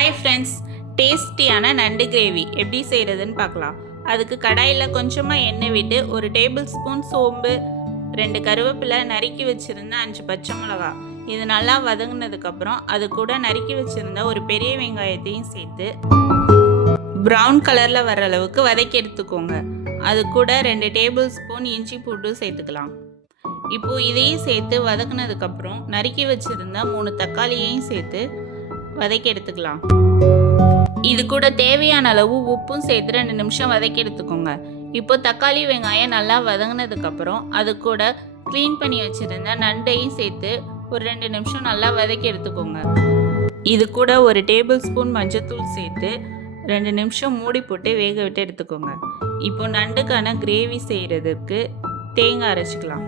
Hi friends, டேஸ்டியான நண்டு gravy எப்படி செய்கிறதுன்னு பார்க்கலாம். அதுக்கு கடாயில் கொஞ்சமாக எண்ணெய் விட்டு 1 டேபிள் ஸ்பூன் சோம்பு, 2 கருவேப்பிலை, நறுக்கி வச்சுருந்த 5 பச்சை மிளகா இது நல்லா வதங்கினதுக்கப்புறம் அது கூட நறுக்கி வச்சுருந்த ஒரு பெரிய வெங்காயத்தையும் சேர்த்து ப்ரௌன் கலரில் வர அளவுக்கு வதக்கி எடுத்துக்கோங்க. அது கூட 2 டேபிள் ஸ்பூன் இஞ்சி பூண்டு சேர்த்துக்கலாம். இப்போது இதையும் சேர்த்து வதக்குனதுக்கப்புறம் நறுக்கி வச்சுருந்த 3 தக்காளியையும் சேர்த்து வதக்கி எடுத்துக்கலாம். இது கூட தேவையான அளவு உப்பும் சேர்த்து 2 நிமிஷம் வதக்கி எடுத்துக்கோங்க. இப்போ தக்காளி வெங்காயம் நல்லா வதங்கினதுக்கப்புறம் அது கூட க்ளீன் பண்ணி வச்சுருந்த நண்டையும் சேர்த்து ஒரு 2 நிமிஷம் நல்லா வதக்கி எடுத்துக்கோங்க. இது கூட 1 டேபிள் ஸ்பூன் மஞ்சத்தூள் சேர்த்து 2 நிமிஷம் மூடி போட்டு வேக விட்டு எடுத்துக்கோங்க. இப்போ நண்டுக்கான கிரேவி செய்கிறதுக்கு தேங்காய் அரைச்சிக்கலாம்.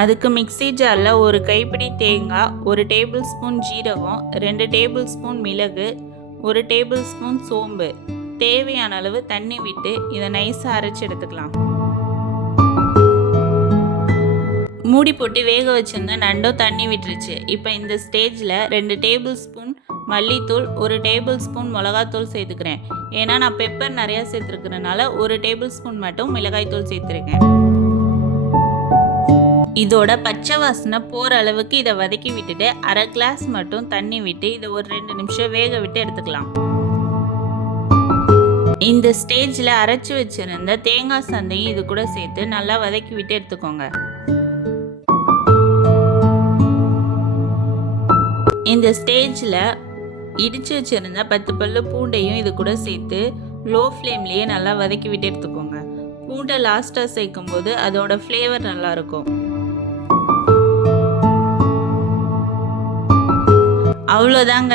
அதுக்கு மிக்ஸி ஜாரில் 1 கைப்பிடி தேங்காய், 1 டேபிள் ஸ்பூன் ஜீரகம், 2 டேபிள் ஸ்பூன் மிளகு, 1 டேபிள் ஸ்பூன் சோம்பு, தேவையான அளவு தண்ணி விட்டு இதை நைஸாக அரைச்சி எடுத்துக்கலாம். மூடி போட்டு வேக வச்சிருந்த நண்டும் தண்ணி விட்டுருச்சு. இப்போ இந்த ஸ்டேஜில் 2 டேபிள் ஸ்பூன் மல்லித்தூள், 1 டேபிள் ஸ்பூன் மிளகாத்தூள் சேர்த்துக்கிறேன். ஏன்னா நான் பெப்பர் நிறையா சேர்த்துருக்கிறதுனால 1 டேபிள் ஸ்பூன் மட்டும் மிளகாய்த்தூள் சேர்த்துருக்கேன். இதோட பச்சை வாசனை போகிற அளவுக்கு இதை வதக்கி விட்டுட்டு 1/2 கிளாஸ் மட்டும் தண்ணி விட்டு இதை ஒரு 2 நிமிஷம் வேக விட்டு எடுத்துக்கலாம். இந்த ஸ்டேஜில் அரைச்சி வச்சிருந்த தேங்காய் சந்தையும் இது கூட சேர்த்து நல்லா வதக்கி விட்டு எடுத்துக்கோங்க. இந்த ஸ்டேஜில் இடித்து வச்சிருந்த 10 பல்லு பூண்டையும் இது கூட சேர்த்து லோ ஃப்ளேம்லேயே நல்லா வதக்கி விட்டு எடுத்துக்கோங்க. பூண்டை லாஸ்ட்டாக சேர்க்கும் போது அதோட ஃப்ளேவர் நல்லாயிருக்கும். அவ்வளோதாங்க,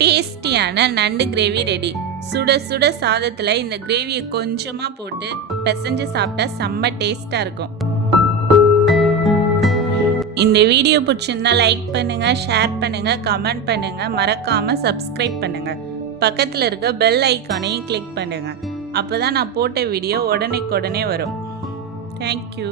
டேஸ்டியான நண்டு கிரேவி ரெடி. சுட சுட சாதத்தில் இந்த கிரேவியை கொஞ்சமாக போட்டு பிசைஞ்சு சாப்பிட்டா செம்ம டேஸ்ட்டாக இருக்கும். இந்த வீடியோ பிடிச்சிருந்தா லைக் பண்ணுங்கள், ஷேர் பண்ணுங்கள், கமெண்ட் பண்ணுங்கள், மறக்காமல் சப்ஸ்கிரைப் பண்ணுங்கள். பக்கத்தில் இருக்க பெல் ஐக்கானையும் கிளிக் பண்ணுங்கள். அப்போ தான் நான் போட்ட வீடியோ உடனே வரும். தேங்க்யூ.